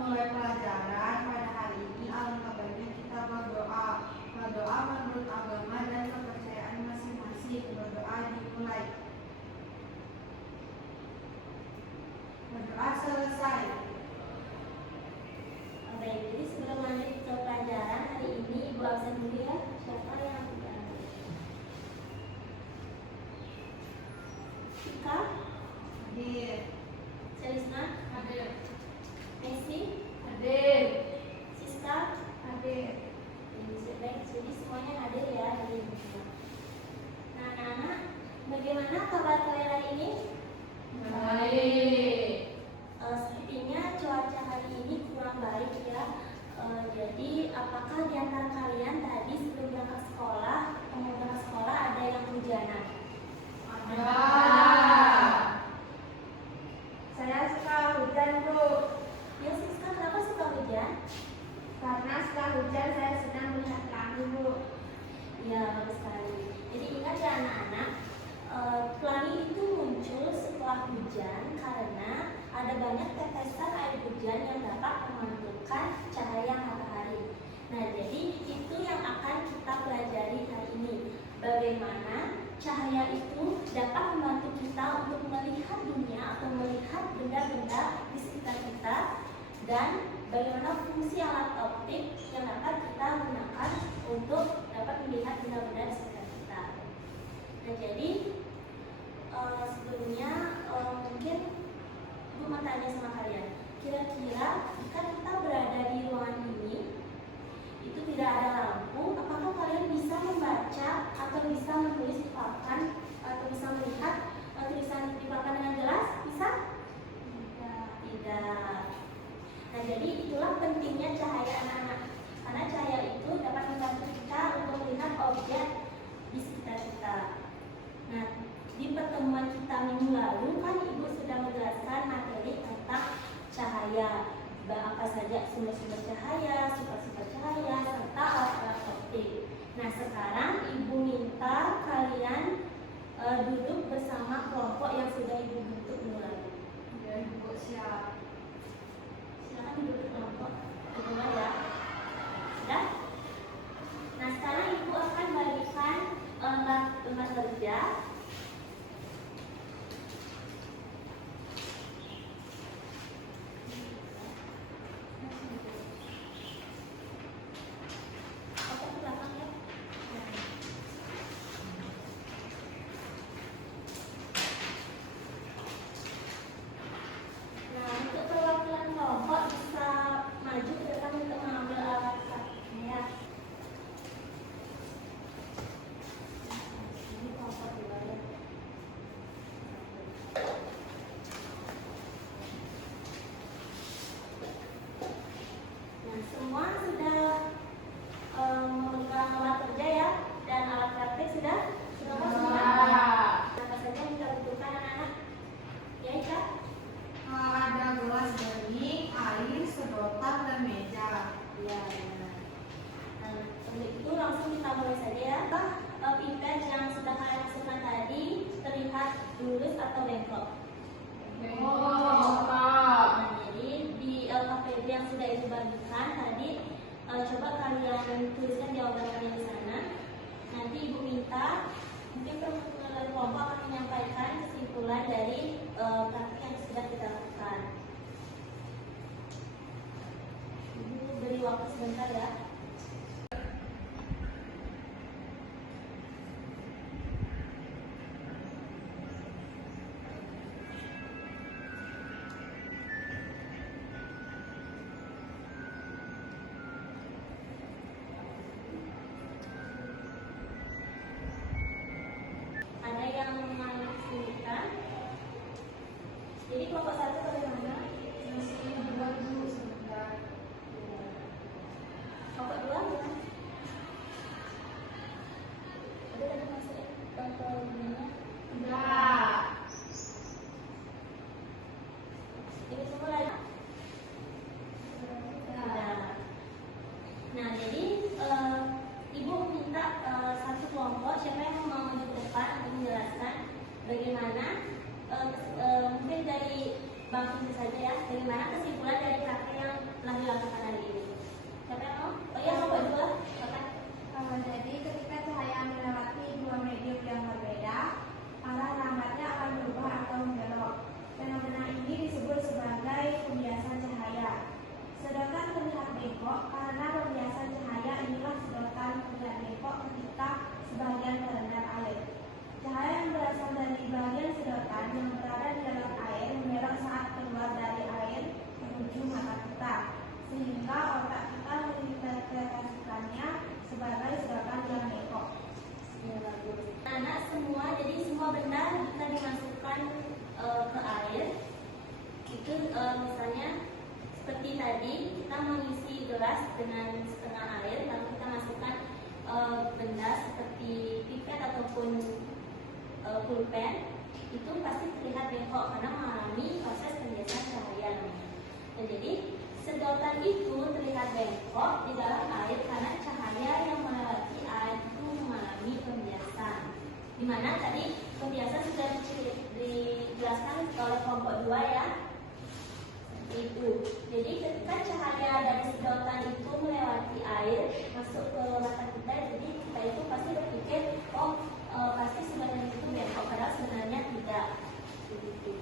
mulai pelajaran pada hari ini, alangkah baiknya kita berdoa. Berdoa menurut agama dan kepercayaan masing-masing. Berdoa dimulai. Berdoa selesai. Baik, jadi sebelum lanjut ke pelajaran hari ini, Ibu absen dulu ya. Siapa yang Ika? Hadir. Selisna? Hadir. Messi? Hadir. Siska? Hadir. Baik, jadi semuanya hadir ya hari ini. Nah, anak-anak, bagaimana kabar kalian hari ini? Baik. Sepertinya cuaca hari ini kurang baik ya. Jadi apakah di antara kalian tadi sebelum berangkat sekolah, mau berangkat sekolah ada yang hujanan? Ada. Saya suka hujan, Bu. Ya, Siska, kenapa suka hujan? Karena setelah hujan saya sedang melihat pelangi, Bu. Ya, bagus sekali. Jadi ingat ya anak-anak, pelangi itu muncul setelah hujan karena ada banyak tetesan air hujan yang dapat memantulkan cahaya matahari. Nah, jadi itu yang akan kita pelajari hari ini. Bagaimana cahaya itu dapat membantu kita untuk melihat dunia atau melihat benda-benda di sekitar kita, dan bagaimana fungsi alat optik yang dapat kita gunakan untuk dapat melihat benda-benda di sekitar kita. Nah, jadi sebelumnya mungkin Ibu mau tanya sama kalian, kira-kira jika kita berada di ruangan ini, itu tidak ada lampu, apakah kalian bisa membaca atau bisa menulis di papan atau bisa melihat tulisan di papan dengan jelas? Bisa? Tidak. Nah, jadi itulah pentingnya cahaya anak-anak, karena cahaya itu dapat membantu kita untuk melihat objek di sekitar kita. Nah, di pertemuan kita minggu lalu kan Ibu sudah menjelaskan materi tentang cahaya, apa saja sumber-sumber cahaya, sifat-sifat cahaya, serta alat optik. Nah, sekarang Ibu minta kalian duduk bersama kelompok yang sudah Ibu bentuk minggu lalu. Ya, Ibu, siap. Silakan duduk kelompok kedua ya. Sudah? Nah, sekarang Ibu akan bagikan tempat kerja. Semua sudah memegang alat kerja ya, dan alat praktik sudah apa saja yang kita butuhkan anak-anak? Ya, Ika? Ada gelas bening, air, sedotan, dan meja. Ya, benar. Nah, untuk itu langsung kita mulai saja ya. Pipet yang sudah kalian masukkan tadi terlihat lurus atau bengkok? Nah, jadi di LKPD yang sudah Ibu bagikan tadi, coba kalian tuliskan jawabannya di sana. Nanti Ibu minta mungkin kelompok akan menyampaikan kesimpulan dari praktik yang sudah kita lakukan. Ibu beri waktu sebentar ya. Ada yang mengajukan. Jadi kelompok satu bagaimana? Kelompok dua gimana? Ada yang masuk kelompok dunia? Ini semua lain? Nah, jadi Ibu minta satu kelompok, siapa yang mau maju ke depan untuk menjelaskan bagaimana mungkin dari Bang Fitri saja ya, bagaimana kesimpulan dari praktek yang tadi kita mengisi gelas dengan setengah air, lalu kita masukkan benda seperti pipet ataupun pulpen, itu pasti terlihat bengkok karena mengalami proses pembiasan cahaya namanya. Nah, jadi sedotan itu terlihat bengkok di dalam air karena cahaya yang melewati air itu mengalami pembiasan. Dimana tadi pembiasan sudah dijelaskan oleh kelompok 2 ya. Itu. Jadi ketika cahaya dari sedotan itu melewati air masuk ke mata kita, jadi kita itu pasti berpikir, oh pasti sedotan itu bengkok, padahal sebenarnya tidak. Begitu.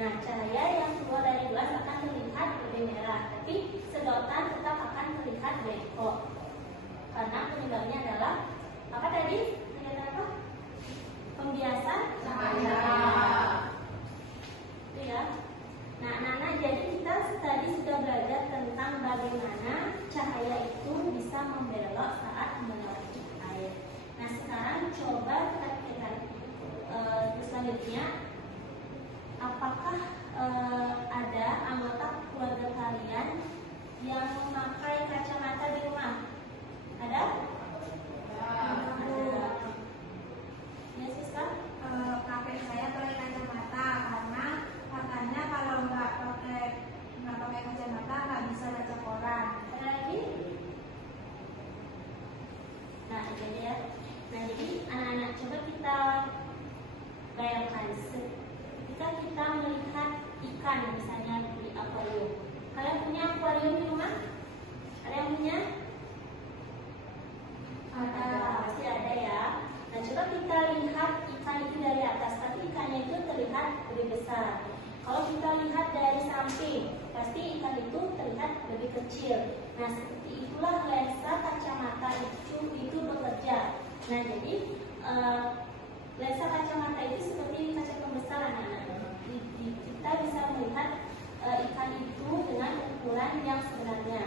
Nah, cahaya yang keluar dari gelas akan terlihat lebih merah, tapi sedotan tetap akan terlihat bengkok. Karena penyebabnya adalah apa tadi? Terlihat apa? Pembiasan cahaya. Ya. Nah, anak-anak, jadi kita tadi sudah belajar tentang bagaimana cahaya itu bisa membelok saat melewati air. Nah, sekarang coba kita lihat selanjutnya, apakah ada anggota keluarga kalian yang memakai kacamata di rumah? Ada? Ada. Ya, Siska? Kakek saya pakai kacamata karena katanya kalau nggak pakai kacamata nggak bisa baca koran. Ada lagi? Nah, jadi ya. Nah, jadi anak-anak coba kita bayangkan ketika kita melihat ikan misalnya di akuarium. Kalian punya akuarium di rumah? Ada yang punya? Ada, pasti ada ya. Nah, coba kita lihat ikan itu dari atas, tapi ikannya itu terlihat lebih besar. Kalau kita lihat dari samping, pasti ikan itu terlihat lebih kecil. Nah, seperti itulah lensa kacamata itu bekerja. Nah, jadi lensa kacamata itu seperti kaca pembesar anak-anak. Kita bisa melihat ikan itu dengan ukuran yang sebenarnya.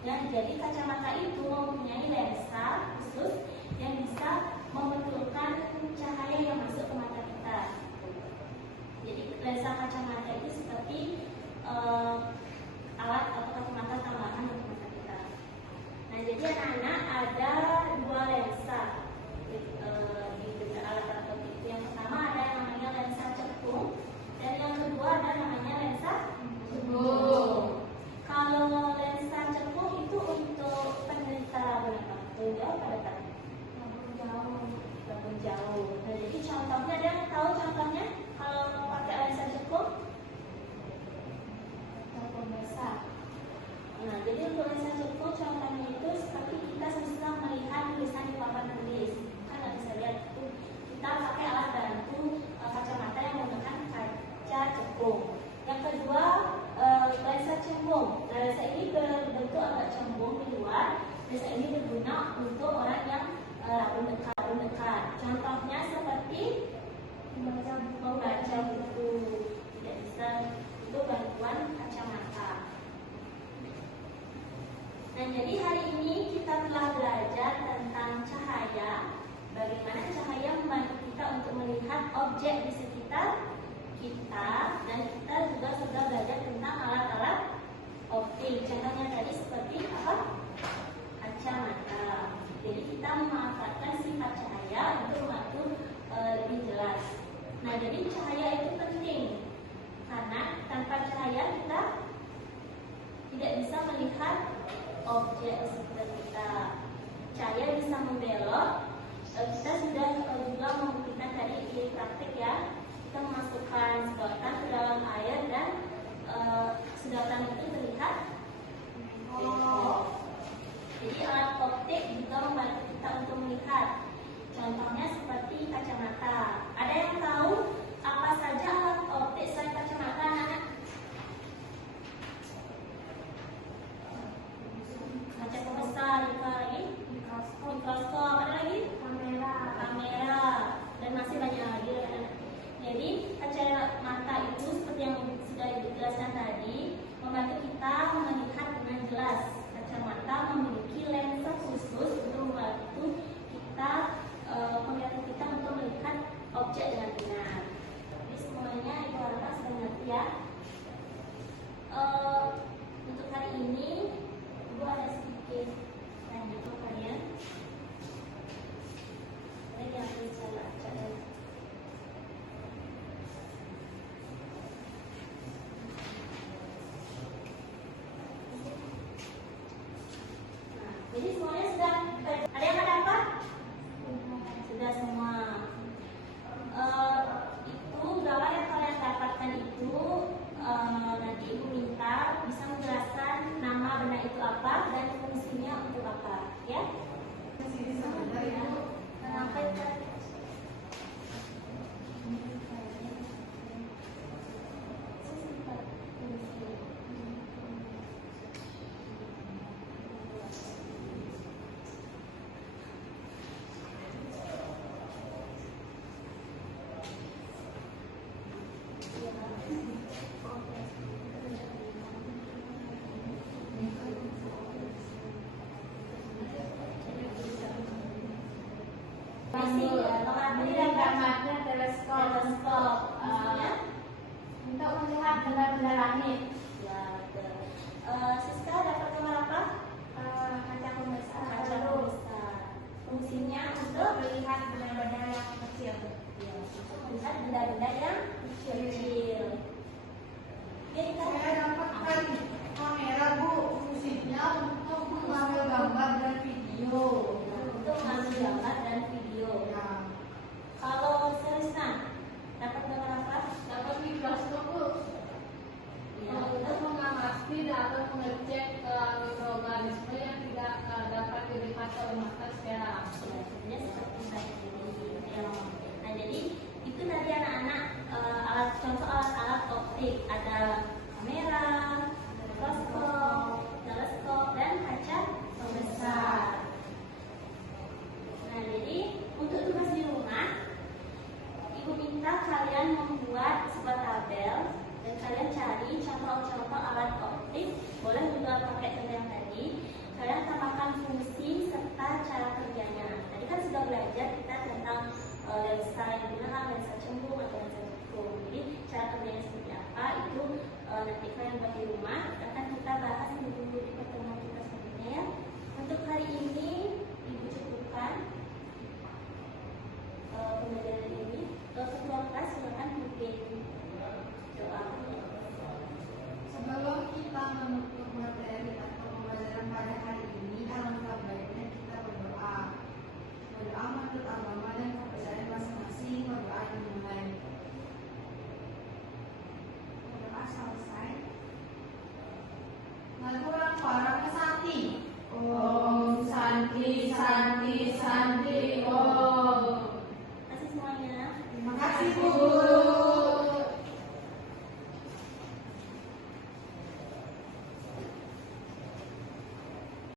Ya, jadi kacamata itu mempunyai lensa khusus yang bisa membetulkan cahaya yang masuk ke mata kita. Jadi lensa kacamata itu seperti alat atau kacamata tambahan untuk mata kita. Nah, jadi anak-anak ada 2 lensa di alat-alat itu. Yang pertama ada yang namanya lensa cekung, dan yang kedua ada namanya lensa cekung. Kalau lensa cekung itu untuk penderita berapa? Jauh pada tadi? Jauh. Nah, jadi contohnya, ada yang tahu contohnya kalau pakai lensa cekung? Contoh besar. Nah, jadi untuk lensa cekung contohnya itu seperti kita bisa melihat tulisan di papan tulis. Kan nggak bisa lihat itu. Kita pakai alat bantu kacamata yang menggunakan kaca cekung. Yang kedua lensa cembung. Nah, lensa ini berbentuk agak cembung di luar. Lensa ini berguna untuk orang yang mendekat. Contohnya seperti membaca buku, tidak bisa, itu bantuan kacamata. Nah, jadi hari ini kita telah belajar tentang cahaya, bagaimana cahaya membantu kita untuk melihat objek di sekitar kita, dan kita juga sudah belajar tentang alat-alat optik. Contohnya tadi seperti apa? Kacamata. Jadi kita memanfaatkan sifat cahaya untuk membantu lebih jelas. Nah, jadi cahaya itu penting karena tanpa cahaya kita tidak bisa melihat objek di sekitar kita. Cahaya bisa membelok. Kita sudah juga membuktikan tadi di praktik ya. Kita memasukkan sedotan ke dalam air dan sedotan itu terlihat bengkok. Jadi alat optik juga membantu kita untuk melihat. Contohnya seperti kacamata. Ada yang tahu apa saja Jadi semuanya sudah. Ada yang ada apa? Sudah semua. Itu gambar yang kalian dapatkan itu nanti ibu minta bisa menjelaskan nama benda itu apa dan fungsinya untuk apa, ya? Sini sebentar Ya. Ibu. Kenapa itu? Ini gambarnya teleskop untuk melihat benda-benda langit. Ya, betul. Siska dapat gambar apa? Kaca pembesar. Kaca pembesar. Fungsinya untuk Melihat benda-benda yang kecil. ya, untuk melihat benda-benda yang kecil. Ya, kita Saya dapatkan kamera Bu, fungsinya untuk mengambil gambar dan video. untuk mengambil gambar dan video. Ya. Kalau Serisna dapat gambar apa? Dapat mikroskop Bu. Ya, Untuk mengamati dan atau mengecek mikroorganisme yang tidak dapat dilihat oleh mata secara langsung. ya, sebenarnya seperti tadi ini. Ya. Nah, jadi itu tadi anak-anak alat contoh alat-alat optik ada kamera, mikroskop, teleskop dan kaca pembesar. Nah, jadi untuk tugas di rumah, ibu minta kalian membuat sebuah tabel dan kalian cari contoh-contoh alat optik. Boleh juga pakai contoh yang tadi. Kalian tambahkan fungsi serta cara kerjanya. Tadi kan sudah belajar kita tentang lensa yang digunakan, lensa cembung atau lensa cekung. Jadi cara kerjanya seperti apa itu nanti kalian buat di rumah. Akan kita bahas dulu di pertemuan kita selanjutnya ya. Untuk hari ini ibu cukupkan pembelajaran ini. Ketua kelas silakan pimpin doa. Sebelum kita menutup materi atau pembelajaran pada hari ini, alangkah baiknya kita berdoa. Berdoa menurut agama dan kepercayaan masing-masing, berdoa yang dimulai. Berdoa selesai. Lalu orang para kesati. Om Santi Santi Santi Om. Terima kasih semuanya. Terima kasih Bu.